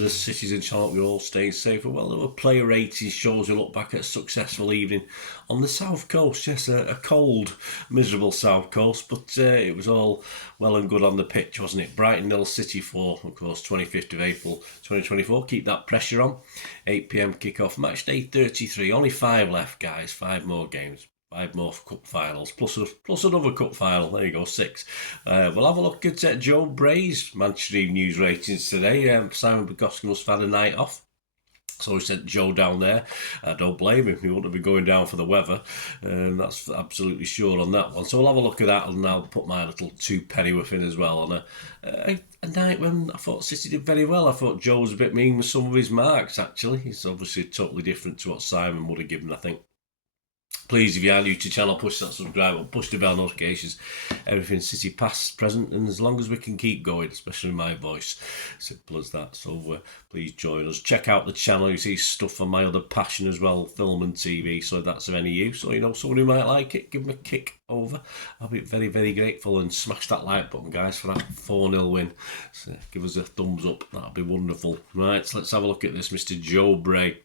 to the citizen channel. We all staying safe. Well, there were player ratings shows. We look back at a successful evening on the south coast. Yes, a cold, miserable south coast, but it was all well and good on the pitch, wasn't it? Brighton 0, City 4, of course, 25th of April 2024. Keep that pressure on. 8 p.m. kickoff. Match day 33. Only 5 left, guys. 5 more games. 5 more cup finals, plus another cup final. There you go, 6. We'll have a look at Joe Bray's Manchester Evening News ratings today. Simon Bogosky must have had a night off, so we sent Joe down there. I don't blame him. He wouldn't be going down for the weather. That's absolutely sure on that one. So we'll have a look at that, and I'll put my little 2 pennyworth in as well on a night when I thought City did very well. I thought Joe was a bit mean with some of his marks, actually. He's obviously totally different to what Simon would have given, I think. Please, if you are new to the channel, push that subscribe button, push the bell notifications, everything City past, present, and as long as we can keep going, especially my voice, simple as that. So please join us. Check out the channel. You see stuff on my other passion as well, film and TV, so if that's of any use, or you know someone who might like it, give them a kick over. I'll be very, very grateful, and smash that like button, guys, for that 4-0 win. So give us a thumbs up. That'll be wonderful. Right, so let's have a look at this. Mr. Joe Bray.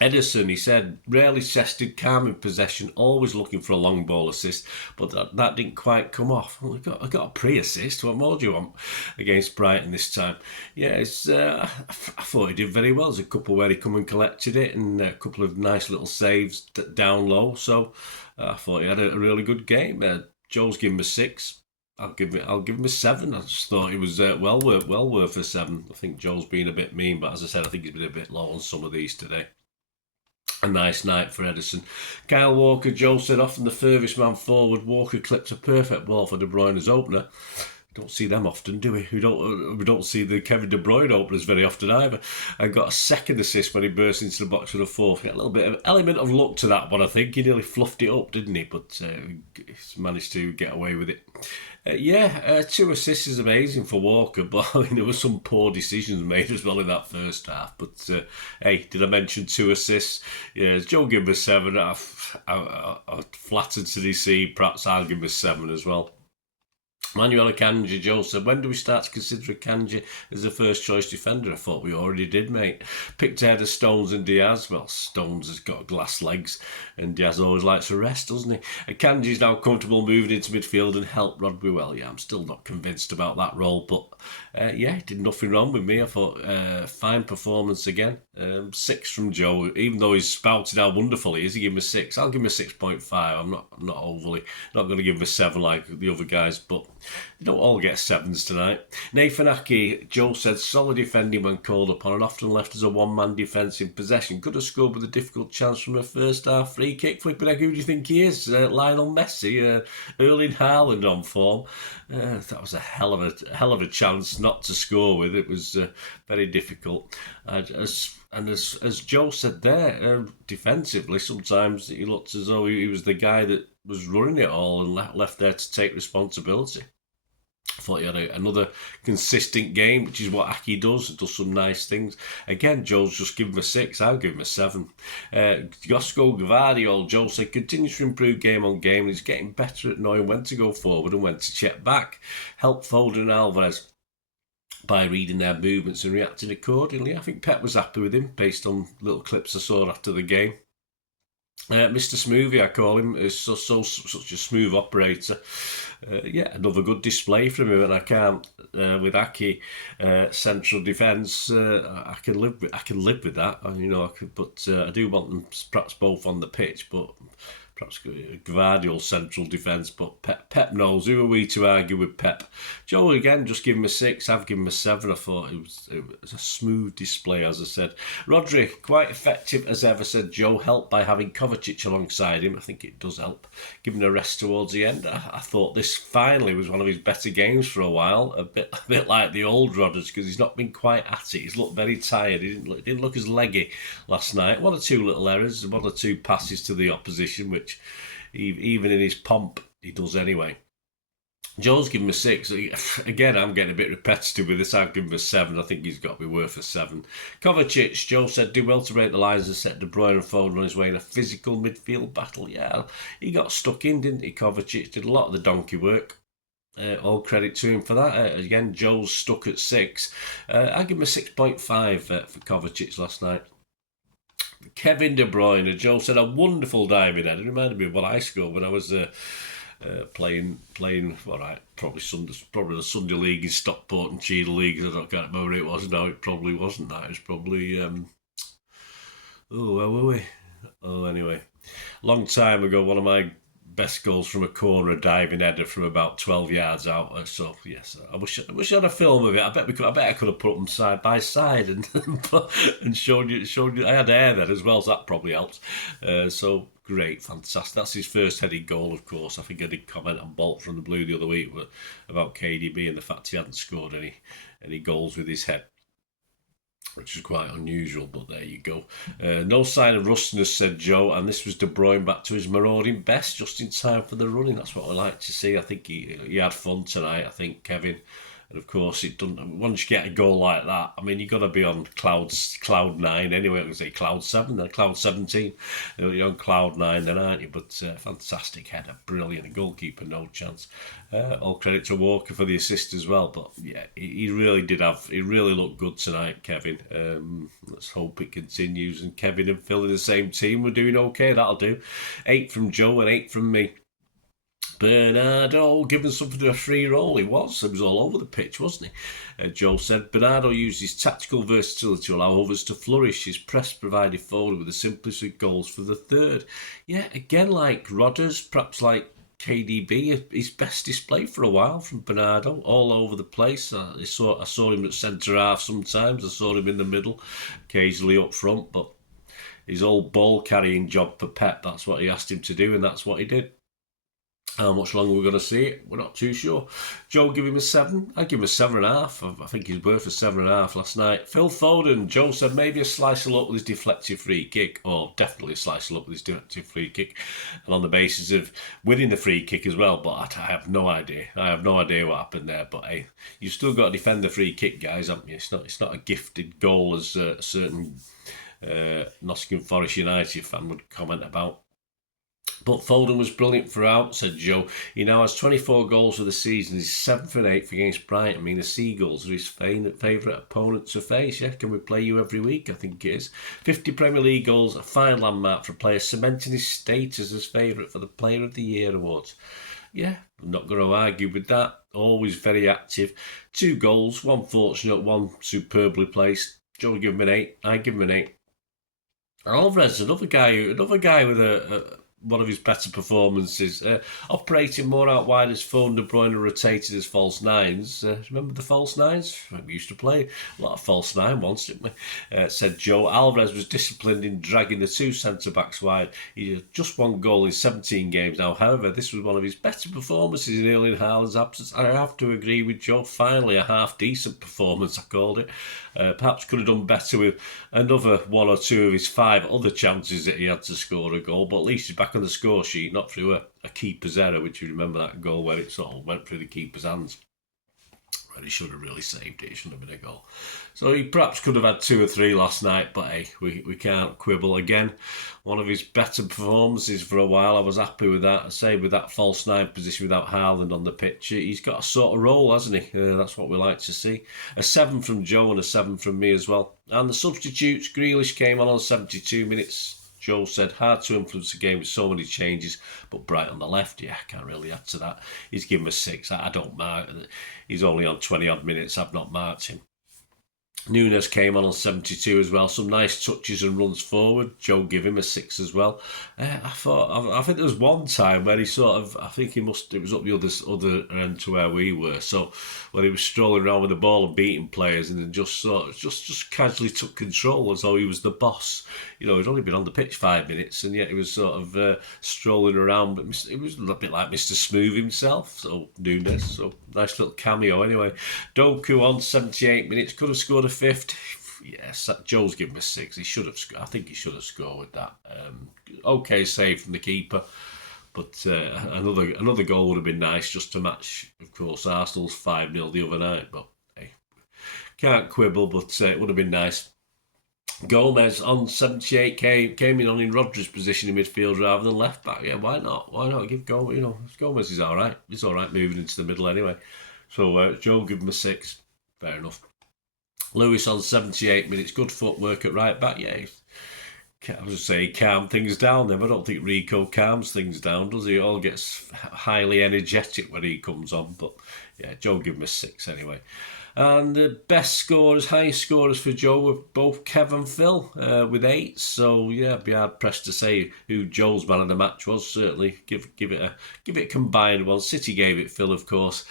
Edison, he said, rarely tested, calm in possession, always looking for a long ball assist, but that didn't quite come off. Well, I got a pre-assist. What more do you want against Brighton this time? Yeah, I thought he did very well. There's a couple where he come and collected it, and a couple of nice little saves down low. So I thought he had a really good game. Joe's given him a 6. I'll give him a 7. I just thought he was well worth a 7. I think Joe's been a bit mean, but as I said, I think he's been a bit low on some of these today. A nice night for Edison. Kyle Walker, Joe said, often the furthest man forward. Walker clipped a perfect ball for De Bruyne's opener. We don't see them often, do we? We don't see the Kevin De Bruyne openers very often either. I got a second assist when he burst into the box for the 4th. He had a little bit of element of luck to that one, I think. He nearly fluffed it up, didn't he? But he's managed to get away with it. 2 assists is amazing for Walker, but I mean, there were some poor decisions made as well in that first half. But hey, did I mention 2 assists? Yeah, Joe gave him a 7. I'm flattered to receive. Perhaps I'll give him a 7 as well. Manuel Akanji, Joe said, when do we start to consider Akanji as the first choice defender? I thought we already did, mate. Picked ahead of Stones and Diaz. Well, Stones has got glass legs, and Diaz always likes a rest, doesn't he? Akanji's now comfortable moving into midfield and helped Rodri well. Yeah, I'm still not convinced about that role, but yeah, did nothing wrong with me. I thought fine performance again. 6 from Joe, even though he's spouted how wonderful he is. He gave him a 6. I'll give him a 6.5. I'm not going to give him a 7 like the other guys, but they don't all get 7s tonight. Nathan Aki, Joe said, solid defending when called upon and often left as a one-man defence in possession. Could have scored with a difficult chance from a first half free kick. Flipping egg, who do you think he is? Lionel Messi, Erling Haaland on form. That was a hell of a chance not to score with. It was very difficult. As Joe said there, defensively, sometimes he looked as though he was the guy that was running it all and left there to take responsibility. I thought he had another consistent game, which is what Aki does some nice things. Again, Joe's just given him a 6, I'll give him a 7. Josko Gvardiol, Joe said, continues to improve game on game and he's getting better at knowing when to go forward and when to check back. Help Foden and Alvarez by reading their movements and reacting accordingly. I think Pep was happy with him based on little clips I saw after the game. Mr. Smoothie, I call him, is such a smooth operator. Yeah, another good display from him, and I can't with Aki central defence. I can live with that, you know. But I do want them perhaps both on the pitch, but perhaps Gvardiol central defence, but Pep knows. Who are we to argue with Pep? Joe, again, just give him a 6. I've given him a 7. I thought it was a smooth display, as I said. Rodri, quite effective as ever, said Joe, helped by having Kovacic alongside him. I think it does help. Given a rest towards the end, I thought this finally was one of his better games for a while. A bit like the old Rodgers, because he's not been quite at it. He's looked very tired. He didn't look as leggy last night. 1 or 2 little errors, 1 or 2 passes to the opposition, which even in his pomp he does anyway. Joe's given him a 6. Again, I'm getting a bit repetitive with this. I'll give him a 7. I think he's got to be worth a 7. Kovacic, Joe said, do well to break the lines and set De Bruyne and Foden on his way in a physical midfield battle. Yeah, he got stuck in, didn't he? Kovacic did a lot of the donkey work. All credit to him for that. Again, Joe's stuck at 6. I give him a 6.5 for Kovacic last night. Kevin De Bruyne. Joe said a wonderful diving head. It reminded me of what I scored when I was playing. All right, probably the Sunday League in Stockport and Cheadle League. I can't remember who it was. No, it probably wasn't that. It was probably. Where were we? Oh, anyway, long time ago. One of my best goals from a corner, a diving header from about 12 yards out. So yes, I wish I had a film of it. I bet I could have put them side by side and and showed you. I had hair then as well, so that probably helps. So great, fantastic. That's his first headed goal, of course. I think I did comment on Bolt from the Blue the other week about KDB and the fact he hadn't scored any goals with his head, which is quite unusual, but there you go. No sign of rustiness, said Joe, and this was De Bruyne back to his marauding best, just in time for the running. That's what I like to see. I think he had fun tonight, I think, Kevin. And of course, it doesn't. Once you get a goal like that, I mean, you've got to be on cloud 9 anyway. I was say cloud 7, then cloud 17. You're on cloud 9 then, aren't you? But fantastic header, brilliant. A goalkeeper, no chance. All credit to Walker for the assist as well. But yeah, he really did have. He really looked good tonight, Kevin. Let's hope it continues. And Kevin and Phil in the same team. We're doing okay. That'll do. 8 from Joe and 8 from me. Bernardo given something to a free roll. He was all over the pitch, wasn't he? Joe said Bernardo used his tactical versatility to allow others to flourish. His press provided forward with the simplistic goals for the third. Yeah, again, like Rodders, perhaps like KDB, his best display for a while from Bernardo, all over the place. I saw him at centre half sometimes. I saw him in the middle, occasionally up front. But his old ball carrying job for Pep, that's what he asked him to do, and that's what he did. How much longer we're going to see it, we're not too sure. Joe give him a 7. I give him a 7.5. I think he's worth a 7.5 last night. Phil Foden. Joe said maybe a slice of luck with his deflected free kick, or definitely a slice of luck with his deflected free kick, and on the basis of winning the free kick as well. But I have no idea. I have no idea what happened there. But hey, you've still got to defend the free kick, guys, haven't you? It's not a gifted goal as a certain Nottingham Forest United fan would comment about. But Foden was brilliant throughout, said Joe. He now has 24 goals for the season. He's 7th and 8th against Brighton. I mean, the Seagulls are his favourite opponent to face. Yeah, can we play you every week? I think it is. 50 Premier League goals, a fine landmark for a player, cementing his status as favourite for the Player of the Year awards. Yeah, I'm not going to argue with that. Always very active. 2 goals, 1 fortunate, 1 superbly placed. Joe will give him an 8. I give him an 8. Alvarez, another guy with one of his better performances, operating more out wide as Foden, De Bruyne rotated as false nines. Remember the false nines? We used to play a lot of false 9 once, didn't we? Said Joe. Alvarez was disciplined in dragging the 2 centre-backs wide. He had just 1 goal in 17 games now. However, this was one of his better performances in Erling Haaland's absence. I have to agree with Joe. Finally, a half-decent performance, I called it. Perhaps could have done better with another 1 or 2 of his 5 other chances that he had to score a goal, but at least he's back on the score sheet, not through a keeper's error, which you remember that goal where it sort of went through the keeper's hands. Where he should have really saved it. It shouldn't have been a goal. So he perhaps could have had 2 or 3 last night, but hey, we can't quibble. Again, one of his better performances for a while. I was happy with that. I say with that false 9 position without Haaland on the pitch, he's got a sort of role, hasn't he? That's what we like to see. A 7 from Joe and a 7 from me as well. And the substitutes, Grealish came on 72 minutes. Joe said, hard to influence the game with so many changes, but Bright on the left, yeah, I can't really add to that. He's given a 6. I don't mark. He's only on 20-odd minutes. I've not marked him. Nunes came on 72 as well. Some nice touches and runs forward. Joe gave him a 6 as well. I think there was one time where he sort of, it was up the other end to where we were. So when he was strolling around with the ball and beating players, and then just casually took control as though he was the boss. You know, he'd only been on the pitch 5 minutes, and yet he was sort of strolling around. But it was a bit like Mr. Smooth himself. So Nunes, so nice little cameo anyway. Doku on 78 minutes, could have scored a 5th. Yes, Joe's given him a 6. He should have. I think he should have scored with that. Okay save from the keeper, but another goal would have been nice just to match, of course, Arsenal's 5-0 the other night. But hey, can't quibble. But it would have been nice. Gomez on 78 came in Rodri's position in midfield rather than left back. Yeah, why not? Why not give Gomez? Gomez is all right. He's all right moving into the middle anyway. So Joe, give him a 6. Fair enough. Lewis on 78 minutes. Good footwork at right back. Yeah, I was just saying, calm things down then. I don't think Rico calms things down, does he? It all gets highly energetic when he comes on. But yeah, Joe, give him a 6 anyway. And the best scorers, highest scorers for Joe were both Kev and Phil with 8. So yeah, I'd be hard pressed to say who Joe's man of the match was. Certainly, give it a combined one. City gave it Phil, of course.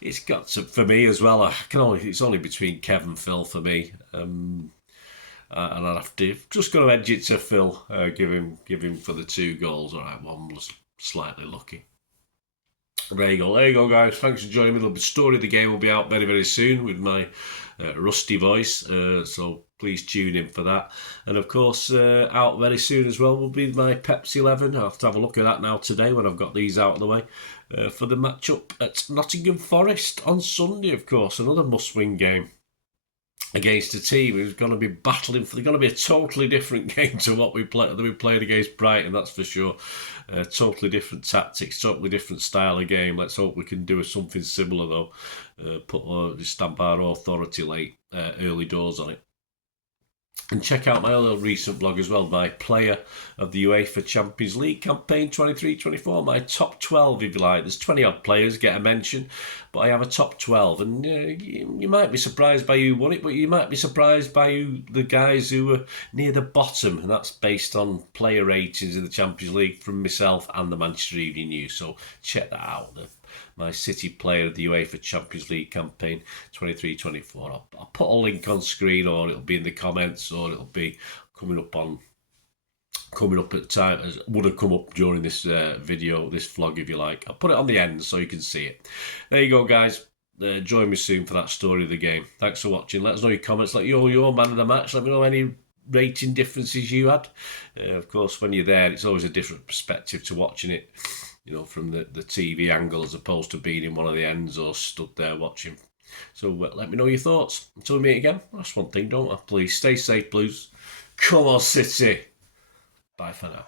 It's got to, for me as well. It's only between Kev and Phil for me. And I'd have to just got to edge it to Phil. Give him for the 2 goals. All right, one was slightly lucky. There you go, guys. Thanks for joining me. The story of the game will be out very, very soon with my rusty voice. So please tune in for that. And of course, out very soon as well will be my Pepsi 11. I'll have to have a look at that now today when I've got these out of the way. For the match-up at Nottingham Forest on Sunday, of course. Another must-win game against a team who's going to be battling for. They're going to be a totally different game to what we played against Brighton. That's for sure. Totally different tactics, totally different style of game. Let's hope we can do something similar though. Stamp our authority early doors on it. And check out my other recent blog as well, my player of the UEFA Champions League campaign 23-24, my top 12 if you like. There's 20 odd players get a mention, but I have a top 12, and you might be surprised by who won it, but you might be surprised by the guys who were near the bottom, and that's based on player ratings in the Champions League from myself and the Manchester Evening News, so check that out. My City player of the UEFA Champions League campaign 23-24. I'll put a link on screen, or it'll be in the comments, or it'll be coming up at time, as would have come up during this video, this vlog if you like. I'll put it on the end so you can see it. There you go, guys. Join me soon for that story of the game. Thanks for watching. Let us know your comments. Let your man of the match. Let me know any rating differences you had. Of course, when you're there, it's always a different perspective to watching it, from the TV angle as opposed to being in one of the ends or stood there watching. So let me know your thoughts. Until we meet again, that's one thing, don't I? Please stay safe, Blues. Come on, City. Bye for now.